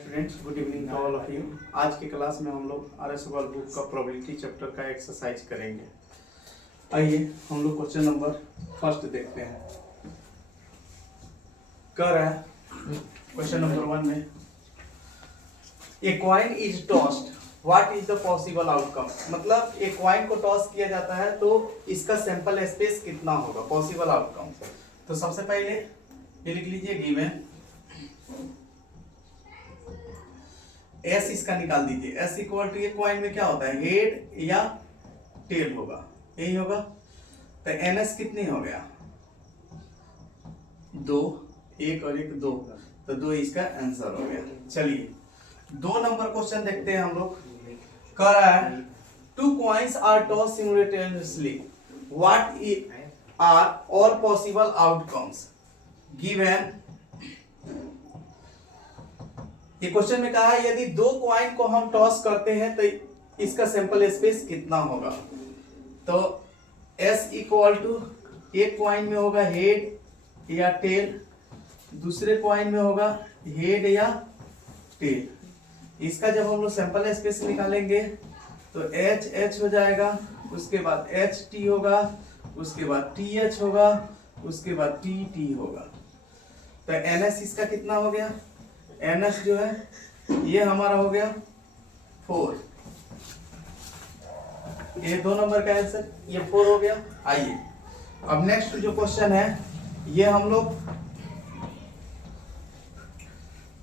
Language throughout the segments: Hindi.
Students, good evening to all of you. आज की क्लास में हम लोग आर एस वर्ल्ड बुक का प्रोबेबिलिटी चैप्टर का एक्सरसाइज करेंगे। आइए हम लोग क्वेश्चन नंबर फर्स्ट देखते हैं। कर रहा है क्वेश्चन नंबर 1 में, a coin is tossed, what is the possible outcome. मतलब एक कॉइन को टॉस किया जाता है तो इसका सैंपल स्पेस कितना होगा, पॉसिबल आउटकम। तो सबसे पहले ये लिख लीजिए गिवन, एस इसका निकाल दीजिए। एस इक्वल टू, ये कॉइन में क्या होता है, हेड या टेल होगा, यही होगा। तो एन एस कितनी हो गया, 2, 1 और 1 2, तो 2 इसका आंसर हो गया। चलिए 2 नंबर क्वेश्चन देखते हैं हम लोग। कह रहा है two coins are toss simultaneously, what are all possible outcomes given. ये क्वेश्चन में कहा है यदि 2 कॉइन को हम टॉस करते हैं तो इसका सैंपल स्पेस कितना होगा। तो S इक्वल टू, एक कॉइन में होगा हेड या टेल, दूसरे कॉइन में होगा हेड या टेल। इसका जब हम लोग सैंपल स्पेस निकालेंगे तो H हो जाएगा, उसके बाद HT होगा, उसके बाद TH होगा, उसके बाद TT होगा। तो NS इसका कितना हो गया, NS जो है ये हमारा हो गया 4। ये 2 नंबर का आंसर, ये 4 हो गया। आइए अब नेक्स्ट जो क्वेश्चन है ये हम लोग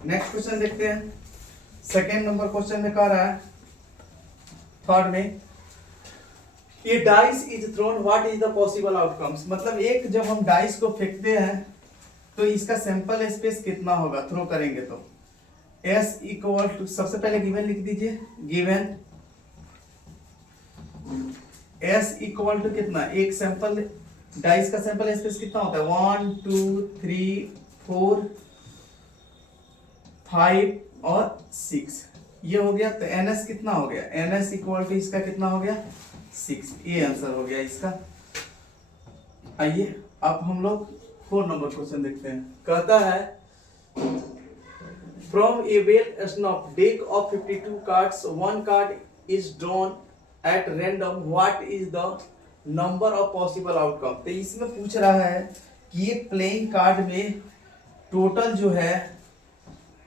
नेक्स्ट क्वेश्चन देखते हैं। सेकेंड नंबर क्वेश्चन में कह रहा है, थर्ड में, ये dice is throne, what is the possible outcomes. मतलब एक जब हम डाइस को फेंकते हैं तो इसका सैंपल स्पेस कितना होगा, थ्रो करेंगे तो। S इक्वल टू, सबसे पहले गिवन लिख दीजिए, गिवन S इक्वल टू कितना, एक सैंपल डाइस का सैंपल स्पेस कितना होता है, 1 2 3 4 5 और 6, ये हो गया। तो NS कितना हो गया, NS इक्वल टू इसका कितना हो गया, 6। ये आंसर हो गया इसका। आइए अब हम लोग 4 नंबर क्वेश्चन देखते हैं। कहता है from a well snuffed deck of 52 cards, one card is drawn at random, what is the number of possible outcome। तो इसमें पूछ रहा है कि ये प्लेइंग कार्ड में टोटल जो है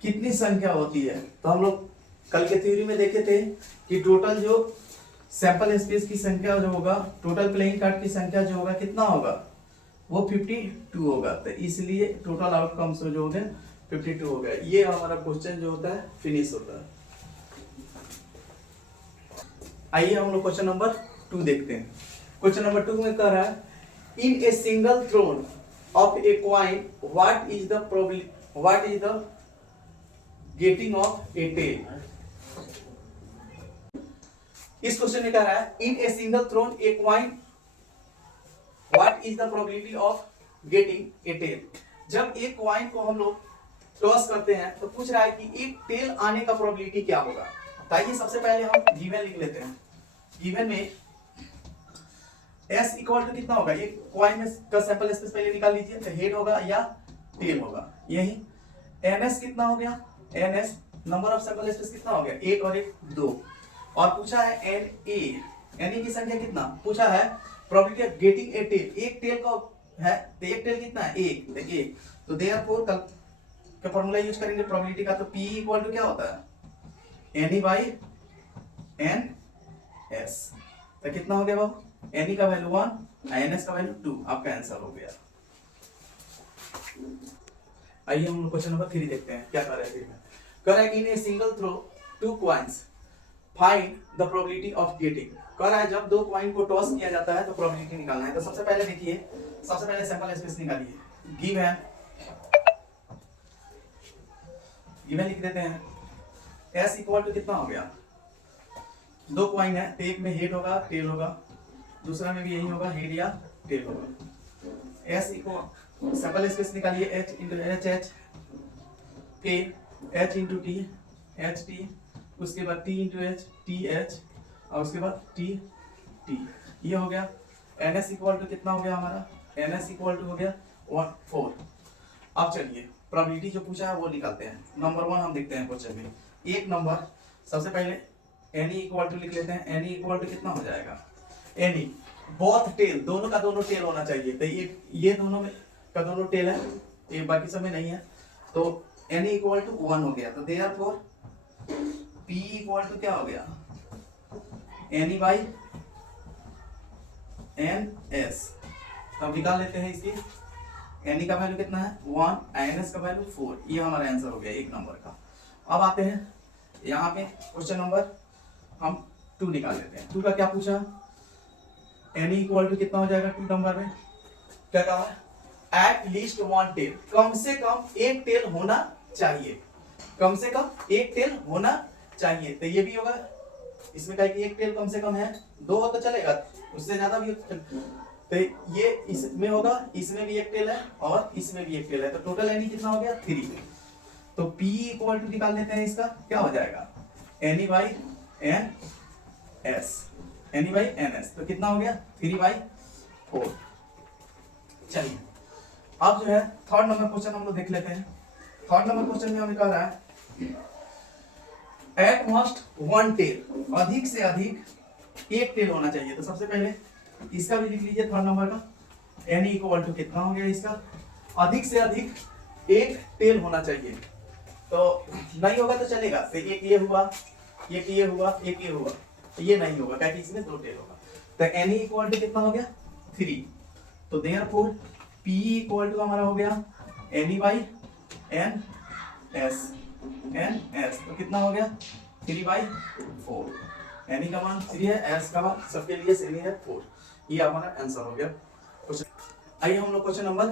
कितनी संख्या होती है। तो हम लोग कल के थ्योरी में देखे थे कि टोटल जो सैंपल स्पेस की संख्या जो होगा, टोटल प्लेइंग कार्ड की संख्या जो होगा कितना होगा, वो 52 होगा। तो इसलिए टोटल आउटकम्स जो हो गए 52 हो गया। ये हमारा क्वेश्चन जो होता है फिनिश होता है। आइए हम लोग क्वेश्चन नंबर 2 देखते हैं। क्वेश्चन नंबर 2 में कह रहा है, in a single thrown of a coin, what is the getting of a tail. इस क्वेश्चन में कह रहा है in a single thrown a coin, what is the probability of getting a tail. जब एक कॉइन को हम लोग टॉस करते हैं तो पूछ रहा है कि एक टेल आने का प्रोबेबिलिटी क्या होगा। तो आइए सबसे पहले हम गिवन लिख लेते हैं। गिवन में S इक्वल टू कितना होगा, एक कॉइन में का सैंपल स्पेस पहले निकाल लीजिए, तो हेड होगा या टेल होगा, यही। NS कितना हो गया, NS number of sample space कितना हो गया, 1 और 1 2। और पूछा है NA की संख्या कितना पूछा है, probability of getting a tail, एक टेल का है तो एक टेल कितना है, 1। तो देयरफॉर का फॉर्मूला यूज करेंगे प्रोबेबिलिटी का। तो P इक्वल टू क्या होता है, NE बाई NS। तो कितना हो गया बाबू, NE का वैल्यू 1, NS का वैल्यू 2, आपका आंसर हो गया। आइए हम क्वेश्चन नंबर 3 देखते हैं क्या कर रहे हैं। कह रहा है in a single throw 2 coins, find the probability of getting. कह रहा है जब 2 कॉइन को टॉस किया जाता है तो प्रोबेबिलिटी निकालना है। तो सबसे पहले देखिए, सबसे पहले सैंपल स्पेस निकालिए, गिवन लिख देते हैं। S इक्वल टू कितना हो गया, 2 कॉइन है तो एक में हेड होगा टेल होगा, दूसरा में भी यही होगा, हेड या टेल होगा। S इक्वल सैंपल स्पेस निकालिए, H इंटू HH, फिर H इंटू T HT, उसके बाद T इंटू H TH, और उसके बाद TT, ये हो गया। NS इक्वल टू कितना हो गया हमारा, NS इक्वल टू हो गया 4। अब चलिए प्रोबेबिलिटी जो पूछा है वो निकालते हैं। नंबर 1 हम देखते हैं क्वेश्चन में। एक नंबर सबसे पहले एनी इक्वल टू लिख लेते हैं। एनी इक्वल टू कितना हो जाएगा, एनी बोथ टेल, दोनों का दोनों टेल होना चाहिए। तो ये दोनों में का दोनों टेल है, ये बाकी सब में नहीं है। तो एनी इक्वल टू 1 हो गया। तो देयरफॉर पी इक्वल टू क्या हो गया, एनी बाई एन एस। अब निकाल लेते हैं इसकी। एनी का वैल्यू कितना है 1, एन एस का वैल्यू 4। ये हमारा आंसर हो गया एक नंबर का। अब आते हैं यहाँ पे क्वेश्चन नंबर हम 2 निकाल लेते हैं। 2 का क्या पूछा, एनी इक्वल टू कितना हो जाएगा 2 नंबर में, क्या कहा है, एट लीस्ट 1 टेल, कम से कम एक टेल होना चाहिए, कम से कम एक टेल होना चाहिए। तो ये भी होगा, इसमें कहा कि एक टेल कम से कम है, 2 हो तो चलेगा, उससे ज्यादा भी हो तो ये इसमें होगा, इसमें भी एक टेल है और इसमें भी एक टेल है। तो टोटल एनी कितना हो गया 3। तो P इक्वल टू निकाल लेते हैं, इसका क्या हो जाएगा, n E by n S, n E by n S. तो कितना हो गया 3/4। चलिए अब जो है थर्ड नंबर क्वेश्चन हम लोग देख लेते हैं। थर्ड नंबर क्वेश्चन में हमें कह रहा है एट मोस्ट 1 टेल, अधिक से अधिक एक टेल होना चाहिए। तो सबसे पहले इसका भी लिख लीजिए थर्ड नंबर का। एनी इक्वल टू कितना हो गया इसका, अधिक से अधिक एक टेल होना चाहिए। तो नहीं होगा तो चलेगा, तो एक ये हुआ, एक ये हुआ, एक ये हुआ, तो ये नहीं होगा क्योंकि इसमें 2 टेल होगा। तो एनी इक्वल टू कितना हो गया 3। तो देयरफॉर P इक्वल टू हमारा हो गया n E by n S, n S. तो कितना हो गया 3/4। एनी का मान 3 है, एस का मान सबके लिए सेम ही है 4। ये हमारा आंसर हो गया क्वेश्चन। आइए हम लोग क्वेश्चन नंबर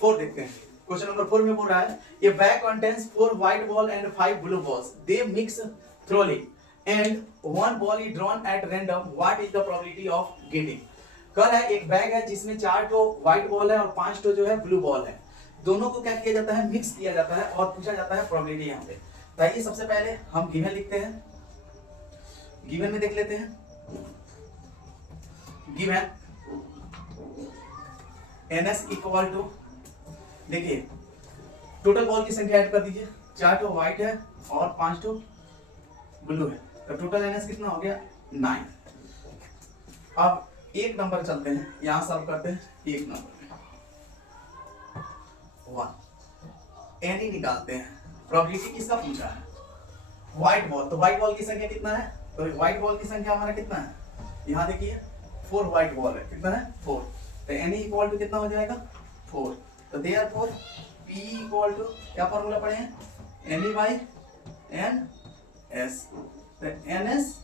4 देखते हैं। क्वेश्चन नंबर 4 में बोल रहा है ये bag contains 4 white ball and 5 blue balls, they mix thoroughly and 1 ball is drawn at random, what is the probability of getting. कल है एक बैग है जिसमें 4 तो व्हाइट बॉल है और 5 तो जो है ब्लू बॉल है। दोनों को क्या किया जाता है, मिक्स किया जाता है और पूछा जाता है प्रोबेबिलिटी यहाँ पे। तो आइए सबसे पहले हम गिवन लिखते हैं। गिवन में देख लेते हैं, गिवन एनएस इक्वल टू, देखिए टोटल बॉल की संख्या ऐड कर दीजिए, 4 तो व्हाइट है और 5 तो ब्लू है। तो टोटल एनएस कितना हो गया 9। अब एक नंबर चलते हैं, यहां सॉल्व करते हैं। एक नंबर में 1 एनी निकालते हैं। प्रोबेबिलिटी किसका पूछा है, व्हाइट बॉल। तो व्हाइट बॉल की संख्या कितना है, तो व्हाइट बॉल की संख्या हमारा कितना है, यहाँ देखिए 4 व्हाइट बॉल है, कितना है 4। तो एनी इक्वल टू कितना हो जाएगा 4। तो देयरफॉर P इक्वल टू क्या फॉर्मूला पढ़े हैं, एनी बाई एन एस। तो एन एस,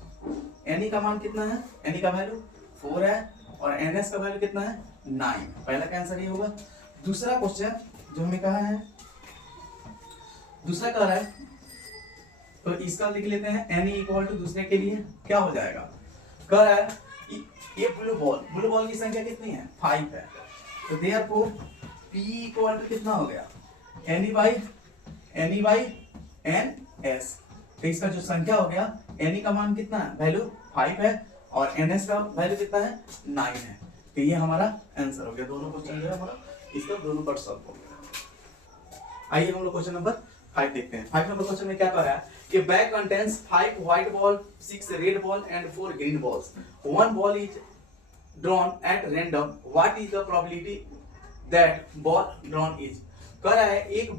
एनी का मान कितना है, एनी का वैल्यू 4 है और एन एस का वैल्यू कितना है 9। पहला का आंसर ये होगा। दूसरा क्वेश्चन जो हमें कहा है, दूसरा कह रहा है, तो इसका लिख लेते हैं एनी इक्वल टू दूसरे के लिए क्या हो जाएगा, कह रहा है ये ब्लू बॉल की संख्या कितनी है 5 है। तो देयरफॉर P इक्वल टू कितना हो गया, एनी बाई एन एस। तो इसका जो संख्या हो गया, एनी का मान कितना है, वैल्यू 5 है और एन एस का वैल्यू कितना है 9 है। तो ये हमारा आंसर हो गया। दोनों क्वेश्चन जो है हमारा इसका दोनों पार्ट सॉल्व हो गया। आइए हम लोग क्वेश्चन नंबर 5 देखते हैं। 5 नंबर क्वेश्चन में क्या कर रहा है कि bag contains 5 white ball, 6 red ball and 4 green balls, 1 ball is drawn at random, what is the probability that ball drawn is. कह रहा है एक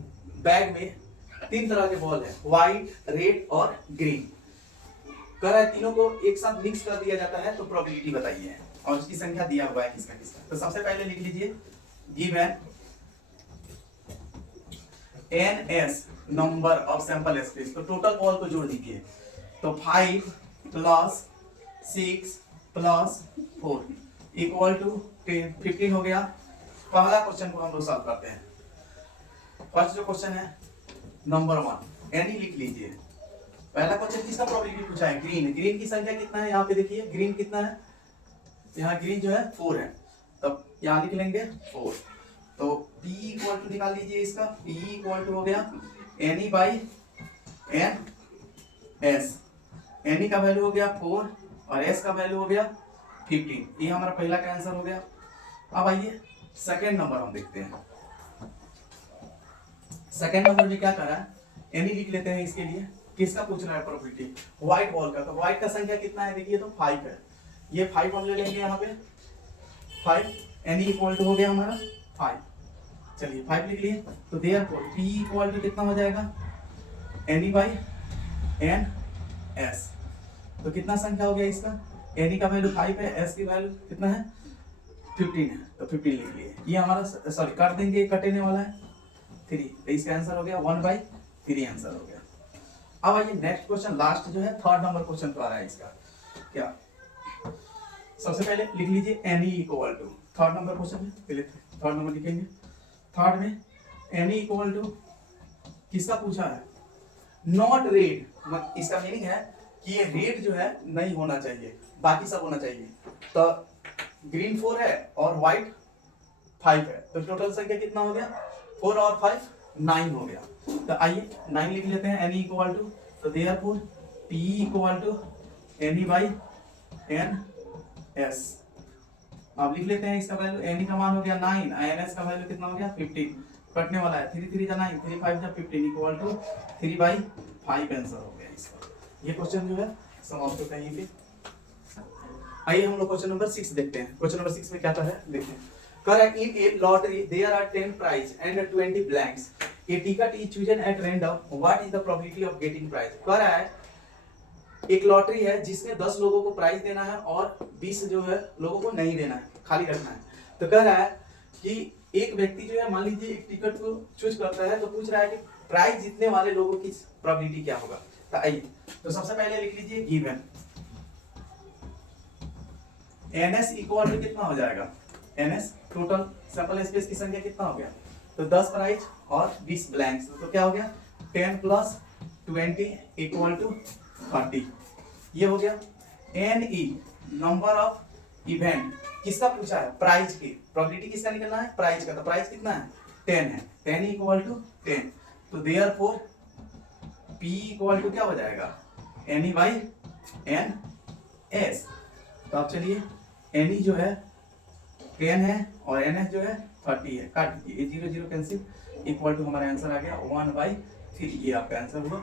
बैग में 3 तरह के बॉल है, व्हाइट, रेड और ग्रीन। कह रहा है तीनों को एक साथ मिक्स कर दिया जाता है, तो प्रोबेबिलिटी बताइए और उसकी संख्या दिया हुआ है किसका किसका। तो सबसे पहले लिख लीजिए given NS number of sample space. तो टोटल बॉल को जोड़ दीजिए, तो 5 प्लस 6 प्लस 4 इक्वल टू 15 हो गया। पहला क्वेश्चन को हम लोग सॉल्व करते हैं। फर्स्ट जो क्वेश्चन है नंबर 1 एनी लिख लीजिए। पहला क्वेश्चन किसका प्रोबेबिलिटी पूछा है, ग्रीन। ग्रीन की संख्या कितना है, यहाँ पे देखिए ग्रीन कितना है, यहाँ ग्रीन जो है 4 है, तब यहाँ लिख लेंगे 4। तो P इक्वल टू निकाल लीजिए इसका, P इक्वल टू हो गया n E by n S. N E का वैल्यू हो गया 4 और एस का वैल्यू हो गया 15। ये हमारा पहला का आंसर हो गया। अब आइए सेकेंड नंबर हम देखते हैं। सेकेंड नंबर में क्या कर रहा है, एनी लिख लेते हैं इसके लिए। किसका पूछ रहा है प्रोबेबिलिटी, व्हाइट बॉल का। तो व्हाइट का संख्या कितना है देखिए, तो 5 है। ये 5 हम ले लेंगे यहाँ पे 5, एनी इक्वल टू हो गया हमारा 5। चलिए 5 लिख लिए। तो देयरफॉर पी इक्वल टू कितना हो जाएगा, एनी बाई एन एस। तो कितना संख्या हो गया इसका, एनी का वैल्यू 5 है, एस की वैल्यू कितना है 15 है, तो 15 लिख लिए। ये हमारा सॉरी काट देंगे, कटने वाला है 3, तो इसका आंसर हो गया 1/3 आंसर हो गया। अब आइए नेक्स्ट क्वेश्चन, लास्ट जो है थर्ड नंबर क्वेश्चन तो आ रहा है इसका। क्या सबसे पहले लिख लीजिए n E equal to, third number question है, पहले थर्ड नंबर लिखेंगे। थर्ड में एनी इक्वल टू किसका पूछा है, नॉट रेड। इसका मीनिंग है कि ये रेड जो है नहीं होना चाहिए, बाकी सब होना चाहिए। तो ग्रीन 4 है और व्हाइट 5 है, तो टोटल संख्या कितना हो गया, 4 और 5 9 हो गया। तो आइए 9 लिख लेते हैं, एनी इक्वल टू, तो therefore P equal to n E by n S. अब लिख लेते हैं इसका वैल्यू, एनी का मान हो गया 9, एन एस का वैल्यू कितना हो गया 15, कटने वाला है 3 3 जा 9, 3 5 जा 15 इक्वल टू 3/5 आंसर हो गया इसका। ये क्वेश्चन जो है समाप्त होता है यहीं पे। आइए हम लोग क्वेश्चन नंबर 6 देखते हैं। क्वेश्चन नंबर 6 में क्या कर रहा है देखते हैं। कर in a lottery there are 10 prize and 20 blanks, a ticket is chosen at random, what is the probability of getting prize. कह रहा है एक लॉटरी है जिसमें 10 लोगों को प्राइज देना है और 20 जो है लोगों को नहीं देना है, खाली रखना है। तो कह रहा है कि एक व्यक्ति जो है मान लीजिए एक टिकट को चूज करता है, तो पूछ रहा है कि प्राइज जीतने वाले लोगों की प्रोबेबिलिटी क्या होगा। तो आइए, तो सबसे पहले लिख लीजिए गिवन एनएस इक्वल टू कितना हो जाएगा, एनएस टोटल सैंपल स्पेस की संख्या कितना हो गया, तो 10 प्राइज और 20 ब्लैंक्स, तो क्या हो गया 10 + 20 इक्वल टू 30। ये हो गया। N E number of event, किसका पूछा है, प्राइज की प्रोबेबिलिटी किसका निकलना है, प्राइज का। तो प्राइज कितना है 10 है, 10 इक्वल टू 10, तो देयरफॉर पी इक्वल टू क्या हो जाएगा, एनी बाई एन एस। तो आप चलिए एनी जो है 10 है और एन एस जो है 30 है, काट दीजिए, 0 0 कैंसिल, इक्वल टू हमारा आंसर आ गया 1/3। ये आपका आंसर हुआ।